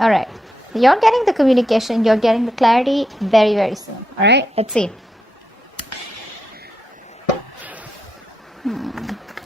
All right. You're getting the communication. You're getting the clarity very, very soon. All right. Let's see.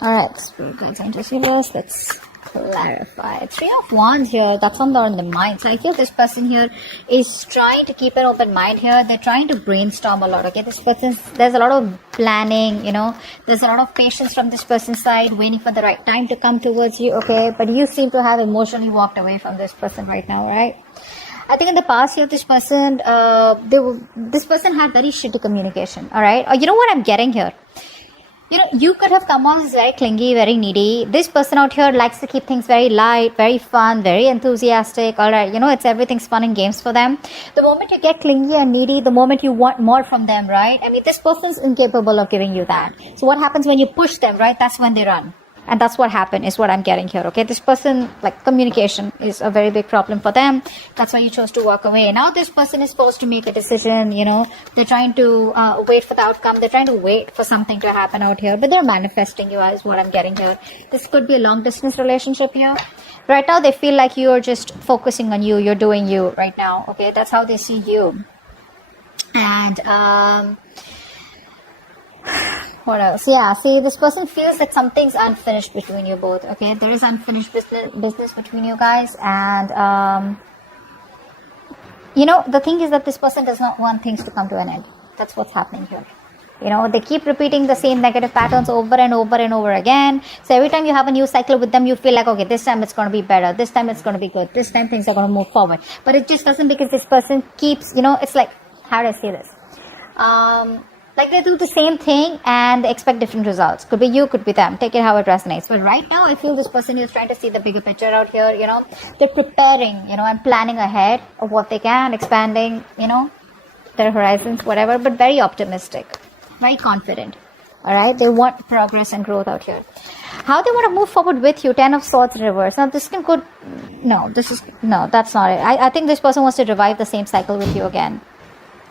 All right. Spirit guides and receivers. Let's clarify. Three of Wands here. That's on the mind. So I feel this person here is trying to keep an open mind here. They're trying to brainstorm a lot. Okay. This person, there's a lot of planning, there's a lot of patience from this person's side, waiting for the right time to come towards you. Okay. But you seem to have emotionally walked away from this person right now, right? I think in the past year, this person, this person had very shitty communication. All right. Or you know what I'm getting here? You could have come on as very clingy, very needy. This person out here likes to keep things very light, very fun, very enthusiastic. All right, it's everything's fun and games for them. The moment you get clingy and needy, the moment you want more from them, right? I mean, this person's incapable of giving you that. So what happens when you push them, right? That's when they run. And that's what happened, is what I'm getting here, okay? This person, communication is a very big problem for them. That's why you chose to walk away. Now this person is supposed to make a decision, They're trying to wait for the outcome. They're trying to wait for something to happen out here. But they're manifesting you, is what I'm getting here. This could be a long-distance relationship here. Right now, they feel like you're just focusing on you. You're doing you right now, okay? That's how they see you. And, what else? Yeah, see, this person feels that something's unfinished between you both, okay? There is unfinished business between you guys. And, the thing is that this person does not want things to come to an end. That's what's happening here. They keep repeating the same negative patterns over and over and over again. So every time you have a new cycle with them, you feel like, okay, this time it's going to be better. This time it's going to be good. This time things are going to move forward. But it just doesn't, because this person keeps, it's like, how do I say this? Like they do the same thing and they expect different results. Could be you, could be them. Take it how it resonates. But right now, I feel this person is trying to see the bigger picture out here, They're preparing, and planning ahead of what they can, expanding, their horizons, whatever, but very optimistic, very confident. All right? They want progress and growth out here. How they want to move forward with you, 10 of Swords in reverse. Now, this can go... No, that's not it. I think this person wants to revive the same cycle with you again.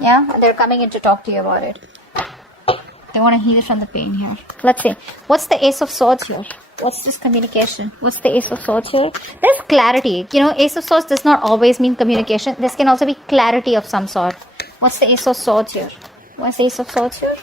Yeah? They're coming in to talk to you about it. They want to heal from the pain here. Let's see. What's the Ace of Swords here? What's this communication? What's the Ace of Swords here? There's clarity. Ace of Swords does not always mean communication. This can also be clarity of some sort. What's the Ace of Swords here? What's the Ace of Swords here?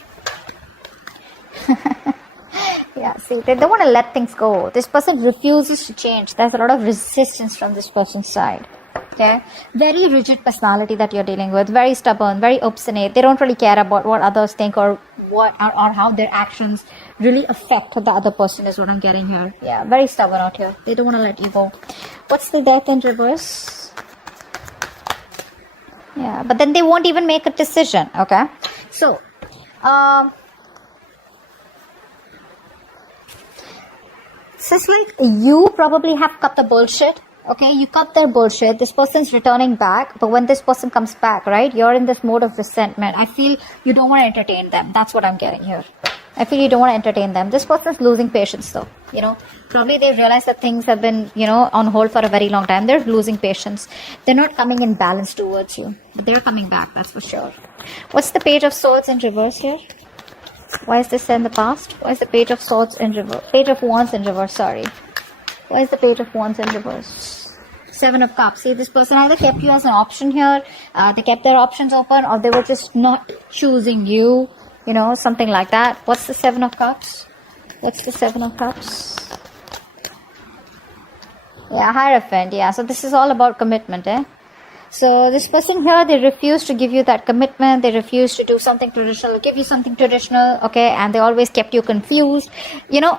Yeah, see, they don't want to let things go. This person refuses to change. There's a lot of resistance from this person's side. Okay, very rigid personality that you're dealing with, very stubborn, very obstinate. They don't really care about what others think or how their actions really affect the other person, is what I'm getting here. Yeah, very stubborn out here. They don't want to let you go. What's the Death in reverse? Yeah, but then they won't even make a decision. Okay, so it's like you probably have cut the bullshit. Okay, you cut their bullshit. This person's returning back. But when this person comes back, right, you're in this mode of resentment. I feel you don't want to entertain them. That's what I'm getting here. I feel you don't want to entertain them. This person's losing patience though. Probably they realize that things have been, on hold for a very long time. They're losing patience. They're not coming in balance towards you. But they're coming back, that's for sure. What's the Page of Swords in reverse here? Why is this in the past? Why is the Page of Swords in reverse? Page of Wands in reverse, sorry. Why is the Page of Wands in reverse? Seven of Cups. See, this person either kept you as an option here, they kept their options open, or they were just not choosing you, something like that. What's the Seven of Cups? What's the Seven of Cups? Yeah, Hierophant. Yeah, so this is all about commitment, So this person here, they refuse to give you that commitment. They refuse to do something traditional, give you something traditional, okay? And they always kept you confused,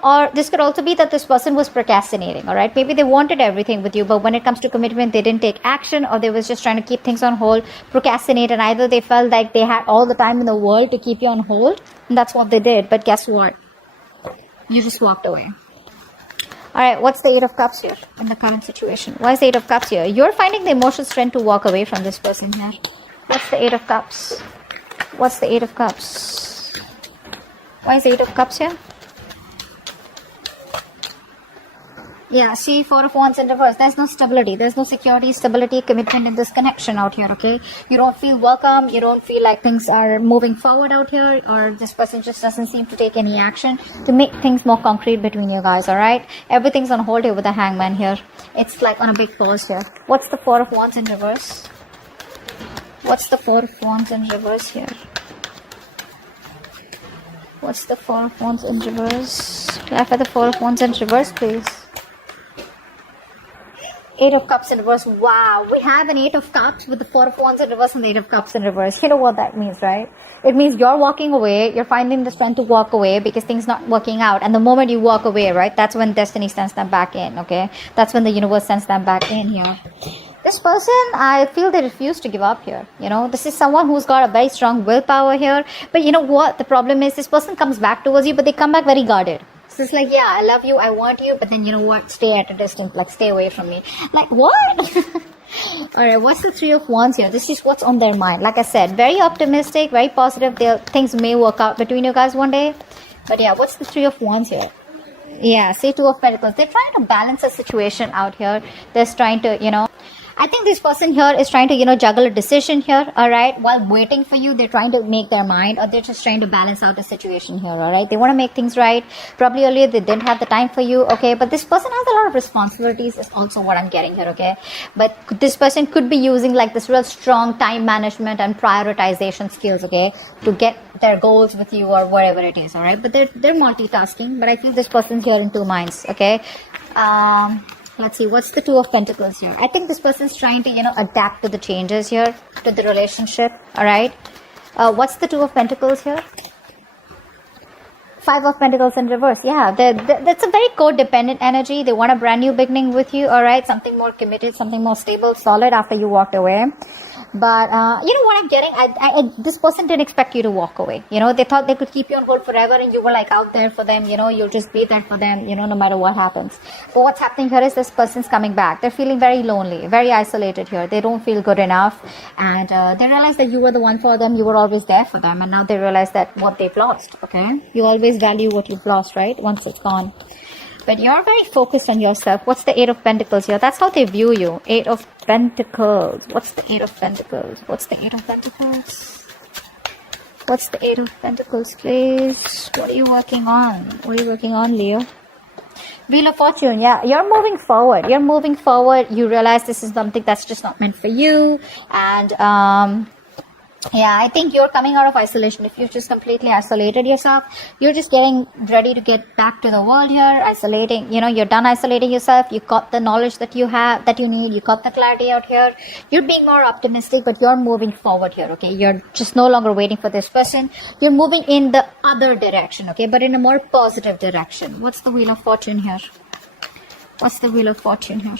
or this could also be that this person was procrastinating, all right? Maybe they wanted everything with you, but when it comes to commitment, they didn't take action, or they was just trying to keep things on hold, procrastinate, and either they felt like they had all the time in the world to keep you on hold, and that's what they did. But guess what? You just walked away. Alright, what's the Eight of Cups here in the current situation? Why is the Eight of Cups here? You're finding the emotional strength to walk away from this person here. What's the Eight of Cups? What's the Eight of Cups? Why is the Eight of Cups here? Yeah, see, Four of Wands in reverse. There's no stability. There's no security, stability, commitment in this connection out here, okay? You don't feel welcome. You don't feel like things are moving forward out here, or this person just doesn't seem to take any action to make things more concrete between you guys, alright? Everything's on hold here with the Hangman here. It's like on a big pause here. What's the Four of Wands in reverse? What's the Four of Wands in reverse here? What's the Four of Wands in reverse? Clarify the Four of Wands in reverse, please. Eight of Cups in reverse. Wow, we have an Eight of Cups with the Four of Wands in reverse and the Eight of Cups in reverse. You know what that means, right? It means you're walking away, you're finding the strength to walk away because things not working out. And the moment you walk away, right, that's when destiny sends them back in, okay? That's when the universe sends them back in here. This person, I feel they refuse to give up here. You know, this is someone who's got a very strong willpower here. But you know what? The problem is this person comes back towards you, but they come back very guarded. So it's like, yeah, I love you, I want you, but then you know what? Stay at a distance, like stay away from me. Like, what? Alright, what's the Three of Wands here? This is what's on their mind. Like I said, very optimistic, very positive. Things may work out between you guys one day. But yeah, what's the Three of Wands here? Yeah, say Two of Pentacles. They're trying to balance a situation out here. They're trying to, you know, I think this person here is trying to, you know, juggle a decision here, all right? While waiting for you, they're trying to make their mind, or they're just trying to balance out the situation here, all right? They want to make things right. Probably earlier they didn't have the time for you, okay? But this person has a lot of responsibilities is also what I'm getting here, okay? But this person could be using like this real strong time management and prioritization skills, okay? To get their goals with you or whatever it is, all right? But they're multitasking, but I feel this person's here in two minds, okay? Let's see, what's the Two of Pentacles here? I think this person's trying to, you know, adapt to the changes here, to the relationship, alright? What's the Two of Pentacles here? Five of Pentacles in reverse. Yeah, that's a very codependent energy. They want a brand new beginning with you, alright? Something more committed, something more stable, solid after you walked away. But, you know what I'm getting? This person didn't expect you to walk away. You know, they thought they could keep you on hold forever and you were like out there for them. You know, you'll just be there for them, you know, no matter what happens. But what's happening here is this person's coming back. They're feeling very lonely, very isolated here. They don't feel good enough. And they realize that you were the one for them. You were always there for them. And now they realize that what they've lost, okay? You always value what you've lost, right? Once it's gone. But you're very focused on yourself. What's the Eight of Pentacles here? That's how they view you. Eight of Pentacles. What's the Eight of Pentacles? What's the Eight of Pentacles? What's the Eight of Pentacles, please? What are you working on? What are you working on, Leo? Wheel of Fortune. Yeah, you're moving forward. You're moving forward. You realize this is something that's just not meant for you. And, yeah, I think you're coming out of isolation. If you've just completely isolated yourself, you're just getting ready to get back to the world here, isolating, you know, you're done isolating yourself. You got the knowledge that you have, that you need. You got the clarity out here. You're being more optimistic, but you're moving forward here, okay? You're just no longer waiting for this person. You're moving in the other direction, okay? But in a more positive direction. What's the Wheel of Fortune here? What's the Wheel of Fortune here?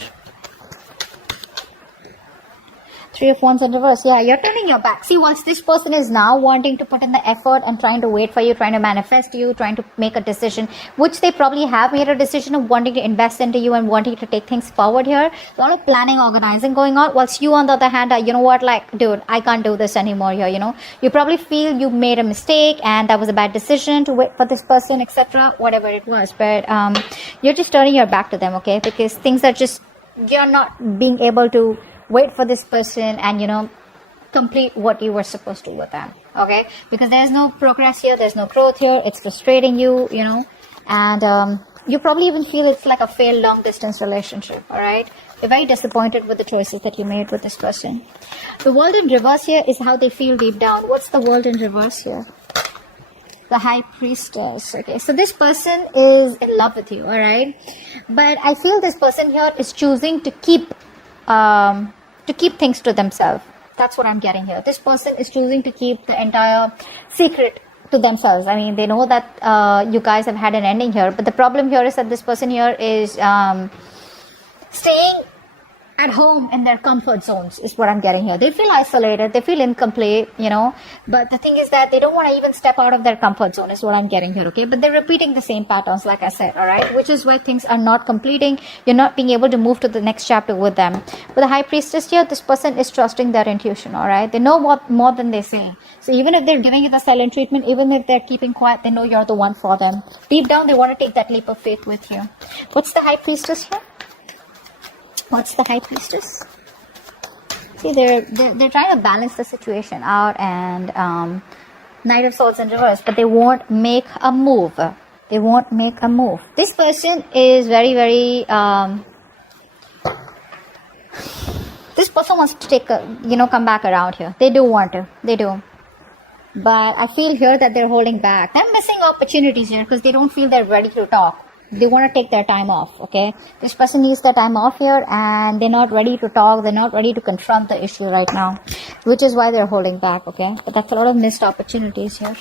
Three of Wands in reverse. Yeah, you're turning your back. See, once this person is now wanting to put in the effort and trying to wait for you, trying to manifest you, trying to make a decision, which they probably have made a decision of wanting to invest into you and wanting to take things forward here. A lot of planning, organizing going on. Whilst you, on the other hand, are, you know what, like, dude, I can't do this anymore here, you know. You probably feel you made a mistake and that was a bad decision to wait for this person, etc. Whatever it was. But you're just turning your back to them, okay? Because things are just, you're not being able to wait for this person and, you know, complete what you were supposed to with them, okay? Because there's no progress here, there's no growth here, it's frustrating you, you know, and you probably even feel it's like a failed long distance relationship, all right? You're very disappointed with the choices that you made with this person. The World in reverse here is how they feel deep down. What's the World in reverse here? The High Priestess. Okay, so this person is in love with you, all right? But I feel this person here is choosing to keep things to themselves. That's what I'm getting here. This person is choosing to keep the entire secret to themselves. I mean, they know that you guys have had an ending here, but the problem here is that this person here is staying at home in their comfort zones is what I'm getting here. They feel isolated, they feel incomplete, you know, but the thing is that they don't want to even step out of their comfort zone is what I'm getting here, okay? But they're repeating the same patterns, like I said, all right? Which is why things are not completing. You're not being able to move to the next chapter with them. With the High Priestess here, this person is trusting their intuition, all right? They know what more than they say. So even if they're giving you the silent treatment, even if they're keeping quiet, they know you're the one for them. Deep down, they want to take that leap of faith with you. What's the High Priestess here? What's the High Priestess? See, they're trying to balance the situation out, and Knight of Swords in reverse, but they won't make a move. They won't make a move. This person is very, very... this person wants to take come back around here. They do want to. They do. But I feel here that they're holding back. They're missing opportunities here because they don't feel they're ready to talk. They want to take their time off, okay? This person needs their time off here, and they're not ready to talk. They're not ready to confront the issue right now, which is why they're holding back, okay? But that's a lot of missed opportunities here.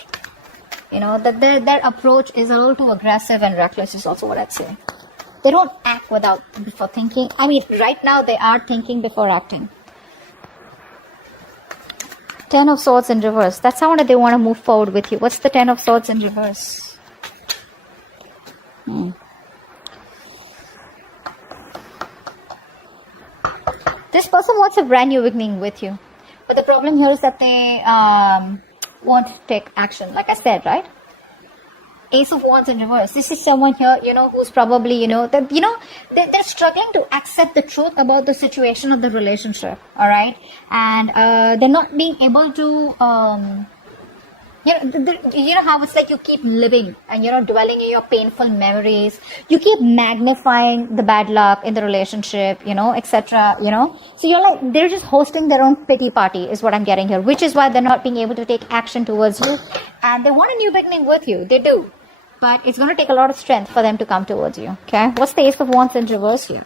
You know, that their approach is a little too aggressive and reckless is also what I'd say. They don't act before thinking. I mean, right now they are thinking before acting. Ten of Swords in reverse. That's how they want to move forward with you. What's the Ten of Swords in reverse? This person wants a brand new beginning with you. But the problem here is that they won't take action. Like I said, right? Ace of Wands in reverse. This is someone here, who's probably, they're struggling to accept the truth about the situation of the relationship. All right. And they're not being able to, how it's like you keep living and, dwelling in your painful memories. You keep magnifying the bad luck in the relationship, etc., So you're like, they're just hosting their own pity party is what I'm getting here, which is why they're not being able to take action towards you. And they want a new beginning with you. They do. But it's going to take a lot of strength for them to come towards you. Okay. What's the Ace of Wands in reverse here?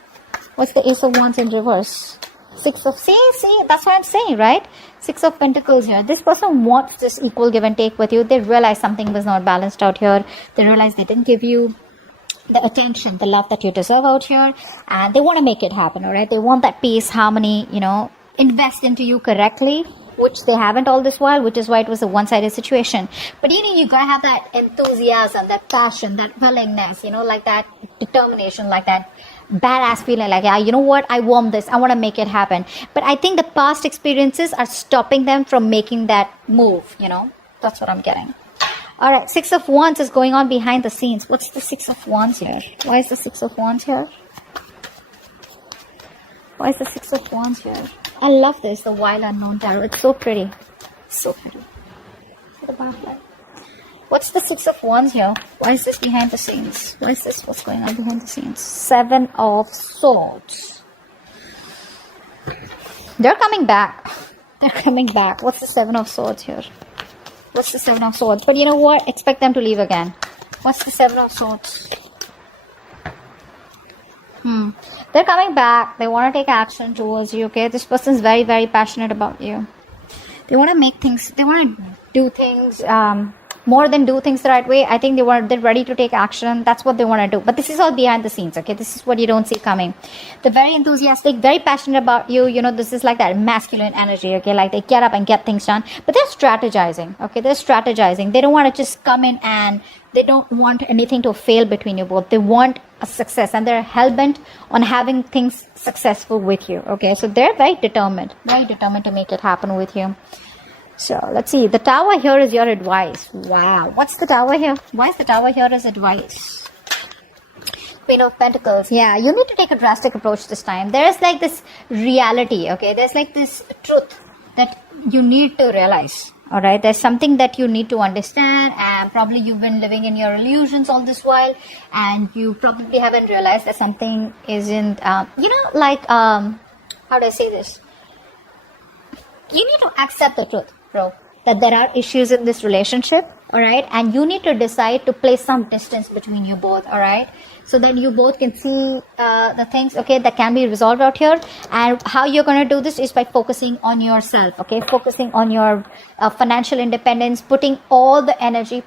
What's the Ace of Wands in reverse? See, that's what I'm saying, right? Six of Pentacles here. This person wants this equal give and take with you. They realize something was not balanced out here. They realize they didn't give you the attention, the love that you deserve out here. And they want to make it happen, all right? They want that peace, harmony, invest into you correctly, which they haven't all this while, which is why it was a one-sided situation. But you gotta have that enthusiasm, that passion, that willingness, like that determination, like that badass feeling, like, yeah, you know what, I want this, I want to make it happen. But I think the past experiences are stopping them from making that move, that's what I'm getting. All right, Six of Wands is going on behind the scenes. What's the Six of Wands here? Why is the Six of Wands here? Why is the Six of Wands here? I love this, the Wild Unknown Tarot. It's so pretty. So pretty. The backlight. What's the Six of Wands here? Why is this behind the scenes? Why is this what's going on behind the scenes? Seven of Swords. They're coming back. They're coming back. What's the Seven of Swords here? What's the Seven of Swords? But you know what? Expect them to leave again. What's the Seven of Swords? They're coming back. They want to take action towards you, okay? This person's very, very passionate about you. They want to make things, they want to do things, more than do things the right way. I think they're ready to take action. That's what they want to do. But this is all behind the scenes, okay? This is what you don't see coming. They're very enthusiastic, very passionate about you. This is like that masculine energy, okay? Like they get up and get things done. But they're strategizing, okay? They're strategizing. They don't want to just come in and they don't want anything to fail between you both. They want a success and they're hell-bent on having things successful with you, okay? So they're very determined to make it happen with you. So let's see. The Tower here is your advice. Wow. What's the Tower here? Why is the Tower here as advice? Queen of Pentacles. Yeah, you need to take a drastic approach this time. There's like this reality, okay? There's like this truth that you need to realize. All right, there's something that you need to understand, and probably you've been living in your illusions all this while, and you probably haven't realized that something isn't, how do I say this? You need to accept the truth, bro, that there are issues in this relationship, all right, and you need to decide to place some distance between you both, all right, so that you both can see the things, okay, that can be resolved out here. And how you're going to do this is by focusing on yourself, okay, focusing on your financial independence, putting all the energy,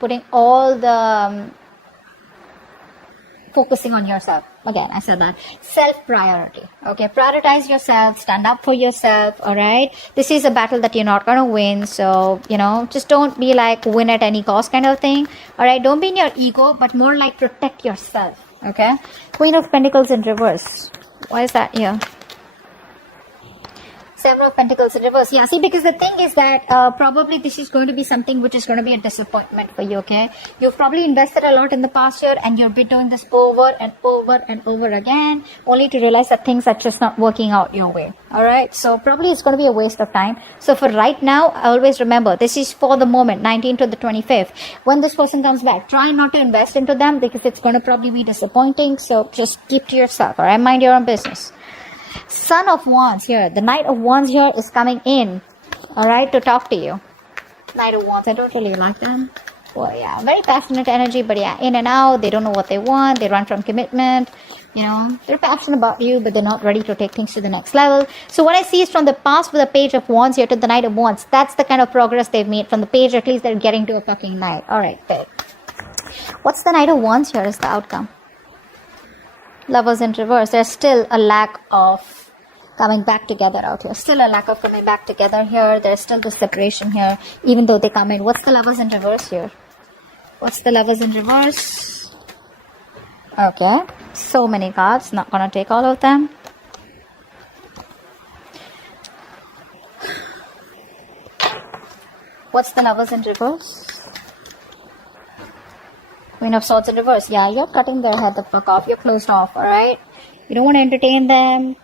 focusing on yourself. Again, I said that. Self-priority. Okay, prioritize yourself, stand up for yourself, all right? This is a battle that you're not going to win, so, just don't be like win at any cost kind of thing, all right? Don't be in your ego, but more like protect yourself, okay? Queen of Pentacles in reverse. Why is that here? Seven of Pentacles in reverse. Yeah, see, because the thing is that probably this is going to be something which is going to be a disappointment for you, okay? You've probably invested a lot in the past year and you've been doing this over and over and over again, only to realize that things are just not working out your way, alright? So probably it's going to be a waste of time. So for right now, always remember, this is for the moment, 19th to the 25th. When this person comes back, try not to invest into them because it's going to probably be disappointing. So just keep to yourself, alright? Mind your own business. Son of Wands here. The Knight of Wands here is coming in, alright, to talk to you. Knight of Wands, I don't really like them. Well, yeah, very passionate energy, but yeah, in and out. They don't know what they want. They run from commitment. You know, they're passionate about you, but they're not ready to take things to the next level. So what I see is from the past with the Page of Wands here to the Knight of Wands. That's the kind of progress they've made. From the page, at least they're getting to a fucking Knight. Alright, babe. What's the Knight of Wands here is the outcome? Lovers in reverse. There's still a lack of coming back together out here. Still a lack of coming back together here. There's still the separation here, even though they come in. What's the Lovers in reverse here? What's the Lovers in reverse? Okay. So many cards. Not gonna take all of them. What's the Lovers in reverse? Queen of Swords in reverse. Yeah, you're cutting their head the fuck off. You're closed off, alright? You don't want to entertain them.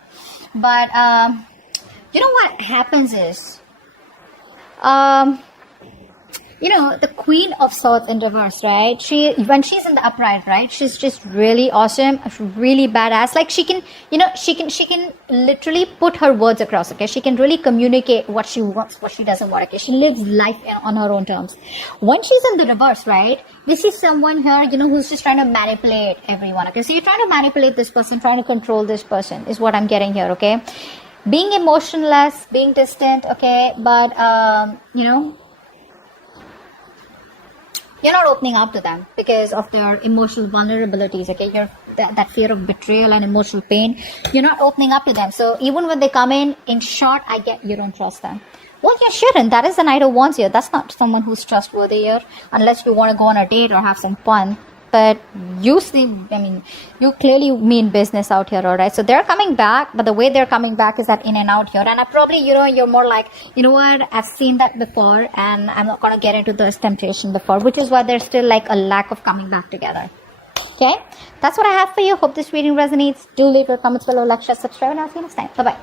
But, you know what happens is, you know, the Queen of Swords in reverse, right? When she's in the upright, right? She's just really awesome, really badass. Like she can, you know, she can literally put her words across, okay? She can really communicate what she wants, what she doesn't want, okay? She lives life on her own terms. When she's in the reverse, right? This is someone here, you know, who's just trying to manipulate everyone, okay? So you're trying to manipulate this person, trying to control this person is what I'm getting here, okay? Being emotionless, being distant, okay? But, you know, you're not opening up to them because of their emotional vulnerabilities, okay? That fear of betrayal and emotional pain. You're not opening up to them. So even when they come in short, I get you don't trust them. Well, you shouldn't. That is the Knight of Wands here. That's not someone who's trustworthy here, unless you want to go on a date or have some fun. But you clearly mean business out here, alright? So they're coming back, but the way they're coming back is that in and out here. And I probably, you know, you're more like, you know what, I've seen that before and I'm not going to get into this temptation before, which is why there's still like a lack of coming back together. Okay? That's what I have for you. Hope this reading resonates. Do leave your comments below, like, share, subscribe, and I'll see you next time. Bye-bye.